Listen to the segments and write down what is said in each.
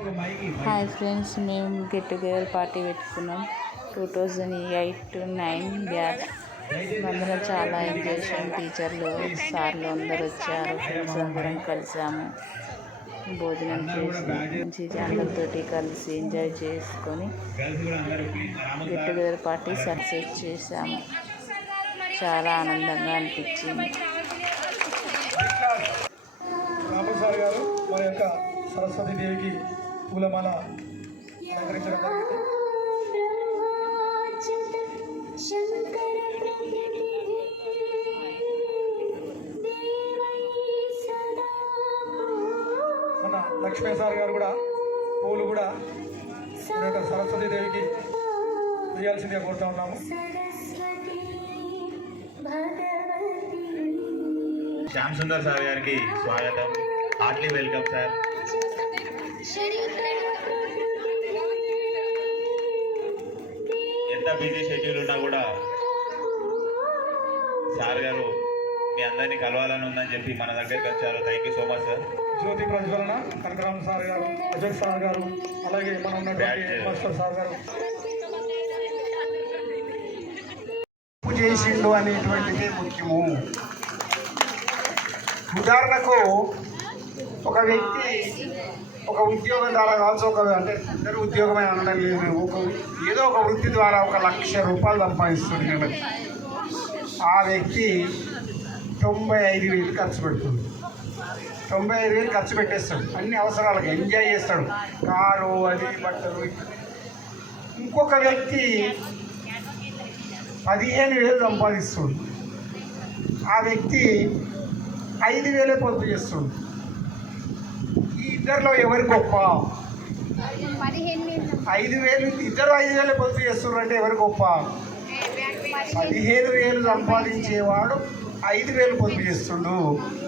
Hi friends, మేము get together party పెట్టుకున్నాం 2008-9 batch. అందరం చాలా ఎంజాయ్ చేసాం. టీచర్లు, సార్లు అందరు వచ్చారు. ఫ్రెండ్స్ అందరం కలిసాము, భోజనం చేసి మంచిగా అందరితోటి కలిసి ఎంజాయ్ చేసుకొని గెట్ టుగెదర్ పార్టీ సక్సెస్ చేసాము. చాలా ఆనందంగా అనిపించింది. సరస్వతి దేవికి పూలమాల అలంకరించడం జరిగింది. మన లక్ష్మీ సార్ గారు కూడా పూలు కూడా సరస్వతి దేవికి వేయాల్సిందిగా కోరుతా ఉన్నాము. శ్యామ్ సుందర్ సార్ గారికి స్వాగతం. Heartly welcome sir. ఎంత బిజీ షెడ్యూల్ ఉన్నా కూడా సార్ గారు మీ అందరినీ కలవాలని ఉందని చెప్పి మన దగ్గరికి వచ్చారు. Thank you so much sir. జ్యోతి ప్రజ్వలన కనకరామ సార్ గారు, అజయ్ సార్ గారు, అలాగే మనం ఉన్నటువంటి మాస్టర్ సార్ గారు చేసిండు అనేటువంటిది ముఖ్యము. ఉదాహరణకు ఒక వ్యక్తి ఒక ఉద్యోగం ద్వారా కావచ్చు, అంటే ఇద్దరు ఉద్యోగమే అనడం లేదు, ఏదో ఒక వృత్తి ద్వారా 1 లక్ష రూపాయలు సంపాదిస్తుంది. ఆ వ్యక్తి 95,000 ఖర్చు పెడుతుంది. 95,000 ఖర్చు పెట్టేస్తాడు, అన్ని అవసరాలకు ఎంజాయ్ చేస్తాడు, కారు, అది, బట్టలు. ఇంకొక వ్యక్తి 15,000 సంపాదిస్తుంది. ఆ వ్యక్తి 5,000 పొదుపు చేస్తుంది. ఈ ఇద్దరిలో ఎవరి గొప్ప? 5,000 ఇద్దరు 5,000 పొదుపు చేస్తున్నారు అంటే ఎవరి గొప్ప? 15,000 సంపాదించేవాడు 5,000 పొదుపు చేస్తుండు,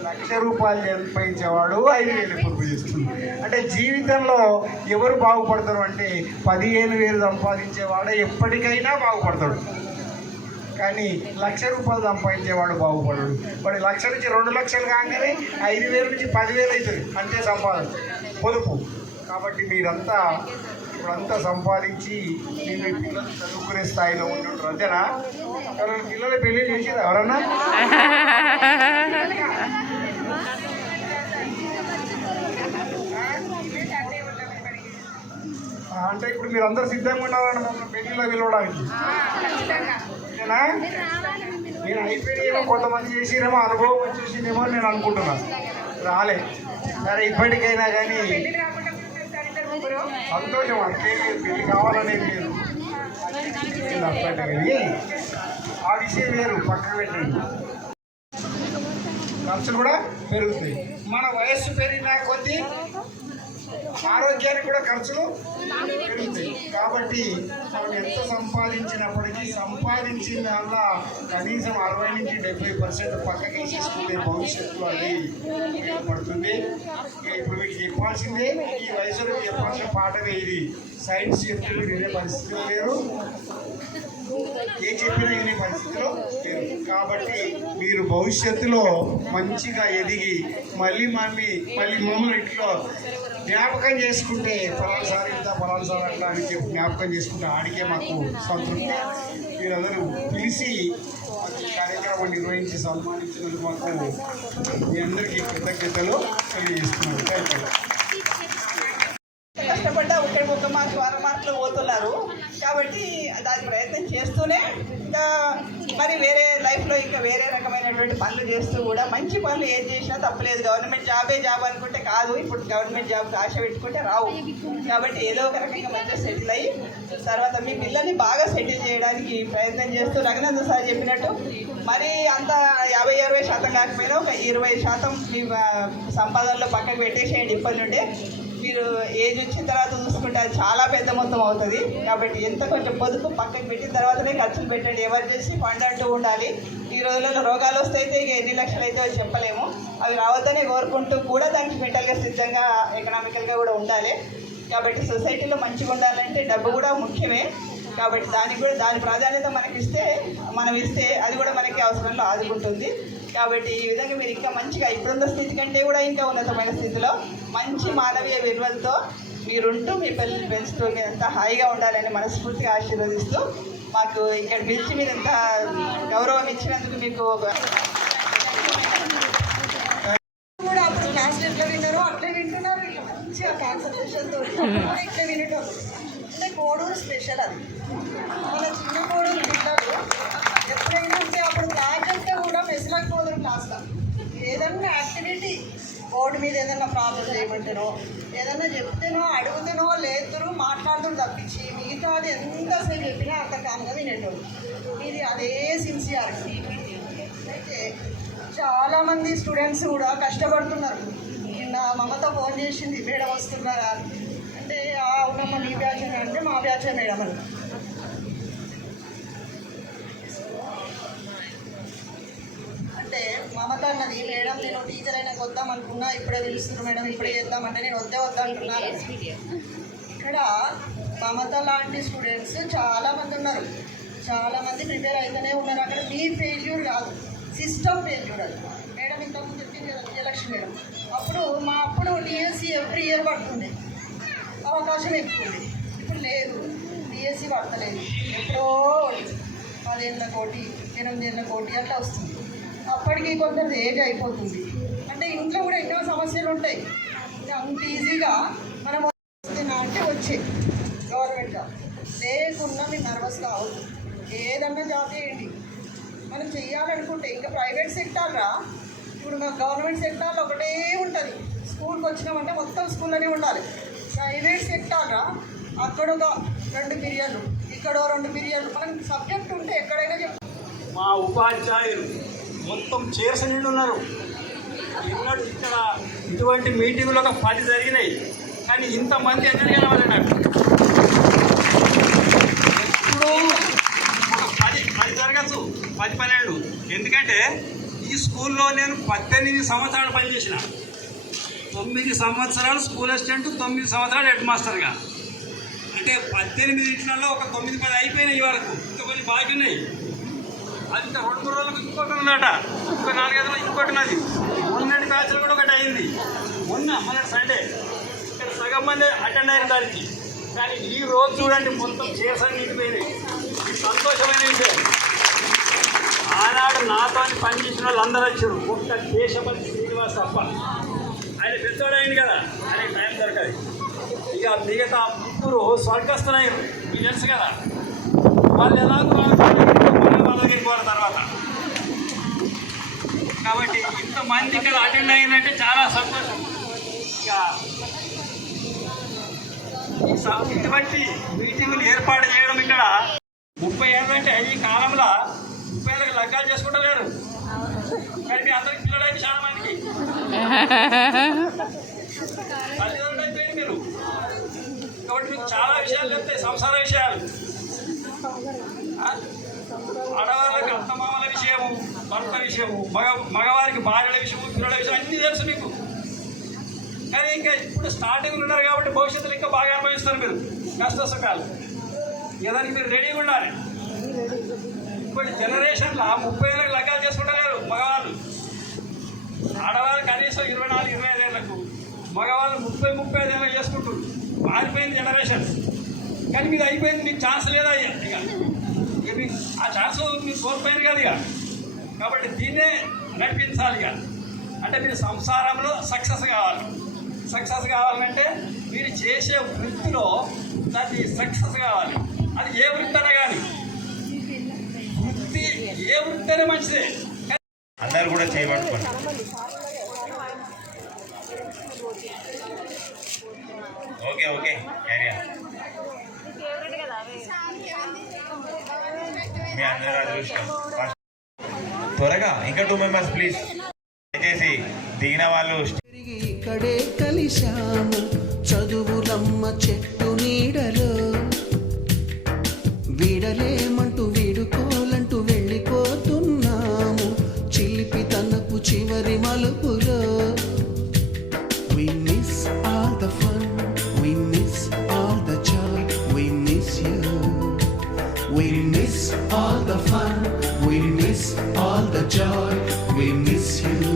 1,00,000 రూపాయలు సంపాదించేవాడు 5,000 పొదుపు చేస్తుండు. అంటే జీవితంలో ఎవరు బాగుపడతారు అంటే 15,000 సంపాదించేవాడే ఎప్పటికైనా బాగుపడతాడు. కానీ 1,00,000 రూపాయలు సంపాదించేవాడు బాగుపడడు. వాడు 1,00,000 నుంచి 2 లక్షలు కాగానే 5,000 నుంచి 10,000 అవుతుంది, అంతే సంపాదన పొదుపు. కాబట్టి మీరంతా ఇప్పుడంతా సంపాదించి మీ పిల్లలు చదువుకునే స్థాయిలో ఉంటుంటారు. అంతేనా? ఎవరైనా పిల్లలు పెళ్లి చేసేది ఎవరన్నా? అంటే ఇప్పుడు మీరు అందరు సిద్ధంగా ఉన్నారని పెళ్లిలో పిలవడానికి. నేను అయిపోయినేమో, కొంతమంది చేసినేమో, అనుభవం వచ్చేసిందేమో అని నేను అనుకుంటున్నాను. రాలే సరే, ఇప్పటికైనా కానీ సంతోషం. అంటే పెళ్లి కావాలనేది లేదు, కానీ ఆ విషయం వేరు, పక్కన పెట్టండి. ఖర్చులు కూడా పెరుగుతాయి. మన వయస్సు పెరిగిన కొద్దీ ఆరోగ్యానికి కూడా ఖర్చులు పెరుగుతాయి. కాబట్టి మనం ఎంత సంపాదించినప్పటికీ సంపాదించిన దానిలో కనీసం 60 నుంచి 70% పక్కకి వేసేసుకుంటే భవిష్యత్తులో అది ఉపయోగపడుతుంది. ఇప్పుడు మీకు చెప్పాల్సిందే, ఈ వయసులో చెప్పాల్సిన పాఠమే ఇది. సైన్స్ చెప్తే వినే పరిస్థితులు లేరు, ఏ చెప్పినా వినే పరిస్థితిలో లేరు. కాబట్టి మీరు భవిష్యత్తులో మంచిగా ఎదిగి మళ్ళీ మమ్మల్ని ఇంట్లో జ్ఞాపకం చేసుకుంటే పలాసారి ఇంత పలాసారి అట్లా అని చెప్పి జ్ఞాపకం చేసుకుంటే ఆడికే మాకు సంతృప్తి. మీరందరూ పిలిచి కార్యక్రమం నిర్వహించి సన్మానించినందుకు మాకు మీ అందరికీ కృతజ్ఞతలు తెలియజేస్తున్నాను. Thank you. కష్టపడ్డా ఒక మార్కు 6 మార్కులు పోతున్నారు. కాబట్టి దాని ప్రయత్నం చేస్తూనే ఇంకా మరి వేరే లైఫ్లో ఇంకా వేరే రకమైనటువంటి పనులు చేస్తూ కూడా మంచి పనులు ఏం చేసినా తప్పలేదు. గవర్నమెంట్ జాబ్ అనుకుంటే కాదు, ఇప్పుడు గవర్నమెంట్ జాబ్కి ఆశ పెట్టుకుంటే రావు. కాబట్టి ఏదో ఒక రకంగా మంచిగా సెటిల్ అయ్యి తర్వాత మీ పిల్లల్ని బాగా సెటిల్ చేయడానికి ప్రయత్నం చేస్తూ రఘునందన్ సార్ చెప్పినట్టు మరి అంత 50-60% కాకపోయినా ఒక 20% మీ సంపాదనలో పక్కకు పెట్టేసేయండి. ఇప్పటి నుండే మీరు ఏజ్ వచ్చిన తర్వాత చూసుకుంటే అది చాలా పెద్ద మొత్తం అవుతుంది. కాబట్టి ఎంత కొంచెం పొదుపు పక్కకు పెట్టిన తర్వాతనే ఖర్చులు పెట్టండి. ఎమర్జెన్సీ ఫండ్ అంటూ ఉండాలి. ఈ రోజులలో రోగాలు వస్తాయితే ఇక ఎన్ని లక్షలు అయితే చెప్పలేము. అవి రావద్దనే కోరుకుంటూ కూడా దానికి మెంటల్గా సిద్ధంగా ఎకనామికల్గా కూడా ఉండాలి. కాబట్టి సొసైటీలో మంచిగా ఉండాలంటే డబ్బు కూడా ముఖ్యమే. కాబట్టి దాని ప్రాధాన్యత మనం ఇస్తే అది కూడా మనకి అవసరంలో ఆదుకుంటుంది. కాబట్టి ఈ విధంగా మీరు ఇంకా మంచిగా ఇప్పుడున్న స్థితి కంటే కూడా ఇంకా ఉన్నతమైన స్థితిలో మంచి మానవీయ విలువలతో మీరుంటూ మీ పిల్లల్ని పెంచుతూ మీరు ఎంత హాయిగా ఉండాలని మనస్ఫూర్తిగా ఆశీర్వదిస్తూ మాకు ఇక్కడ పిలిచి మీరు ఎంత గౌరవం ఇచ్చినందుకు మీకు కూడా అప్పుడు క్లాసులు ఎట్లా విన్నారో అట్లే వింటున్నారు. ఇట్లా మంచిగా కాన్సన్ట్రేషన్తో ఇట్లా వినటం అంటే కోడూరు స్పెషల్. అది మన చిన్న కోడూరు పిల్లలు ఎప్పుడైనా ఉంటే అప్పుడు క్లాస్ అంటే కూడా మెస్లకు పోదురు క్లాస్లో ఏదన్నా యాక్టివిటీ బోర్డు మీద ఏదైనా ప్రాబ్లం చేయమంటేనో ఏదైనా చెప్తేనో అడుగుతేనో లేదురు మాట్లాడుతూ తప్పించి మిగతాది ఎంతసేపు చెప్పినా అంత కామ్గా వినేటోళ్ళు. ఇది అదే సిన్సియారిటీ. అయితే చాలామంది స్టూడెంట్స్ కూడా కష్టపడుతున్నారు. నిన్న మమత ఫోన్ చేసింది, మేడం వస్తున్నారా అంటే అవునమ్మా నీ బ్యాచ్ అంటే మా బ్యాచ్ మేడం అని. అంటే మమత అన్నది మేడం నేను టీచర్ అయినా వద్దాం అనుకున్నా, ఇప్పుడే పిలుస్తున్నారు మేడం ఇప్పుడే చేద్దామంటే నేను వద్దంటున్నాను. ఇక్కడ మమత లాంటి స్టూడెంట్స్ చాలామంది ఉన్నారు, చాలామంది ప్రిపేర్ అయితేనే ఉన్నారు. అక్కడ మీ ఫెయిల్యూర్ కాదు, సిస్టమ్ ఫెయిల్యూర్. అది మేడం ఇంతకుముందు చెప్పింది కదా విజయలక్ష్మి మేడం. అప్పుడు డిఎస్సి ఎవ్రీ ఇయర్ పడుతుంది, అవకాశం ఎక్కువ ఉంది. ఇప్పుడు లేదు, డిఎస్సి పడతలేదు. ఎప్పుడో 10 ఏళ్ళ కోటి 8 ఏళ్ళ కోటి అట్లా వస్తుంది. అప్పటికి కొందరు ఏజ్ అయిపోతుంది. అంటే ఇంట్లో కూడా ఎన్నో సమస్యలు ఉంటాయి. అంత ఈజీగా మనం అంటే వచ్చే గవర్నమెంట్ జాబ్ లేకున్నా మీరు నర్వస్ కావద్దు. ఏదన్నా జాబ్ చేయండి. మనం చెయ్యాలనుకుంటే ఇంకా ప్రైవేట్ సెక్టార్రా ఇప్పుడు మాకు గవర్నమెంట్ సెక్టార్లో ఒకటే ఉంటుంది. స్కూల్కి వచ్చినామంటే మొత్తం స్కూల్లోనే ఉండాలి. ప్రైవేట్ సెక్టార్రా అక్కడ ఒక 2 పీరియడ్లు, ఇక్కడ 2 పీరియడ్లు. మనకి సబ్జెక్ట్ ఉంటే ఎక్కడైనా మా ఉపాధ్యాయులు మొత్తం చైర్స్ నిండి ఉన్నారు. ఎన్నడూ ఇక్కడ ఇటువంటి మీటింగులు ఒక 10 జరిగినాయి, కానీ ఇంతమంది ఎక్కడ కలవాలి నాకు. ఎప్పుడూ ఒక 10 జరగచ్చు, 10-12. ఎందుకంటే ఈ స్కూల్లో నేను 18 సంవత్సరాలు పనిచేసిన. 9 సంవత్సరాలు స్కూల్ అసిస్టెంట్, 9 సంవత్సరాలు హెడ్ మాస్టర్గా. అంటే 18 ఇట్లలో ఒక 9-10 అయిపోయినాయి వరకు. ఇంకా కొన్ని బాకీ ఉన్నాయి. అది ఇంకా 2-3 రోజులకు ఇంకొకటి ఉందట, ఇంకో 4-5 రోజులు ఇంకోటి ఉన్నది. మొన్నటి బ్యాచ్లు కూడా ఒకటి అయింది. మన సండే ఇక్కడ సగం మంది అటెండ్ అయిన దానికి. కానీ ఈ రోజు చూడండి మొత్తం చేసాన్ని నిండిపోయినాయి. సంతోషమైన విషయం. ఆనాడు నాతో పనిచేసిన వాళ్ళు అందరూ వచ్చారు. ఒక్క దేశపతి శ్రీనివాస్ తప్ప. ఆయన పెద్దవాడు అయింది కదా, ఆయనకి టైం దొరకదు. ఇక మిగతా ముగ్గురు స్వర్గస్థులయ్యారు. మీకు తెలుసు కదా, వాళ్ళు ఎలాగో వాళ్ళకి పోయిన తర్వాత. కాబట్టి ఇంతమంది ఇక్కడ అటెండ్ అయిందంటే చాలా సంతోషం. ఇక ఇటువంటి మీటింగులు ఏర్పాటు చేయడం ఇక్కడ 30 ఏళ్ళు అంటే ఈ కాలంలో 30 ఏళ్ళకి లగ్గాలు చేసుకుంటలేరు. కానీ మీ అందరికి పిల్లలు అయితే చాలా మందికి తల్లిదండ్రులు అయిపోయింది మీరు. కాబట్టి మీకు చాలా విషయాలు చెప్తాయి, సంసార విషయాలు. ఆడవాళ్ళకి అత్తమామల విషయము, భర్త విషయము, మగవారికి భార్యల విషయము, పిల్లల విషయం అన్నీ తెలుసు మీకు. కానీ ఇంకా ఇప్పుడు స్టార్టింగ్లో ఉన్నారు కాబట్టి భవిష్యత్తులో ఇంకా బాగా అనుభవిస్తారు మీరు కష్ట సుఖాలు. ఏదానికి మీరు రెడీగా ఉండాలి. ఇప్పుడు జనరేషన్లో 30 ఏళ్ళకి లగ్గాలు చేసుకుంటారు మగవాళ్ళు. ఆడవాళ్ళు కనీసం 24-25 ఏళ్ళకు, మగవాళ్ళు 30-35 ఏళ్ళకి చేసుకుంటారు. మారిపోయింది జనరేషన్. కానీ మీకు అయిపోయింది, మీకు ఛాన్స్ లేదా ఇక మీకు ఆ ఛాన్స్ మీరు కోల్పోయింది కదా ఇక. కాబట్టి దీన్నే నడిపించాలి ఇక. అంటే మీరు సంసారంలో సక్సెస్ కావాలి. సక్సెస్ కావాలంటే మీరు చేసే వృత్తిలో దాన్ని సక్సెస్ కావాలి. అది ఏ వృత్తి అయినా కానీ, వృత్తి ఏ వృత్తి అయినా మంచిదే. అందరు కూడా చేయబట్టుకోండి. ఓకే ఓకే మీ అందరూ అదృష్టం. త్వరగా ఇంకా 2 మెంబర్స్ ప్లీజ్. దయచేసి దిగిన వాళ్ళు ఇక్కడే కలిశాము చదువులమ్మ చెట్టు నీడలో, వీడలేమంటూ వీడుకోలంటూ వెళ్ళిపోతున్నాము చిలిపి తనపు చివరి మలుపులో. We miss all the fun, we miss all the joy, we miss you. We miss all the fun, we miss all the joy, we miss you.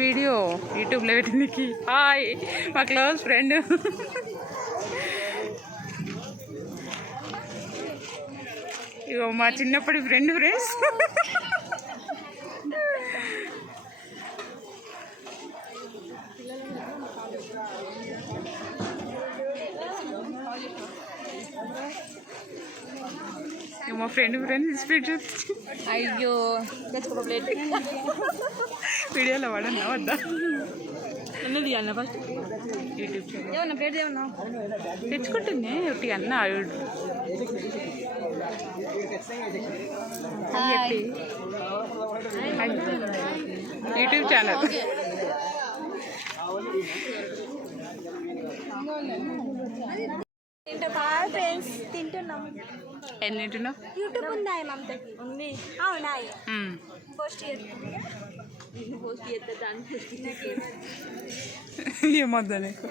Video యూట్యూబ్లో పెట్టిందికి హాయ్ మా క్లోజ్ ఫ్రెండ్. ఇగో మా చిన్నప్పటి ఫ్రెండ్స్. మా friend speed అయ్యో plate వీడియోలో వాడన్నా వద్దా ఉన్నది అన్న ఫస్ట్ యూట్యూబ్ ఛానల్ ఏమన్నా ప్లేట్ ఏమన్నా తెచ్చుకుంటుంది ఒకటి అన్న యూట్యూబ్ ఛానల్. ఫ్రెండ్స్ తింటున్నాం. ఏం తింటున్నావు? యూట్యూబ్ ఉందా మమతకి? ఉంది. ఉన్నాయి. పోస్ట్ చేస్తా దాన్ని ఏమొద్దా నీకు?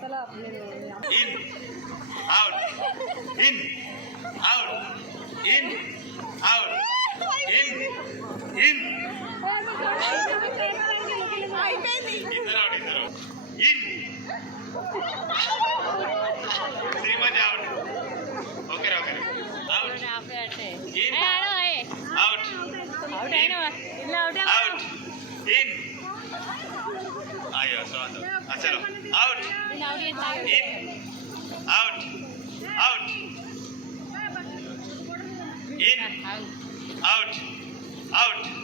चलो out in out out in out out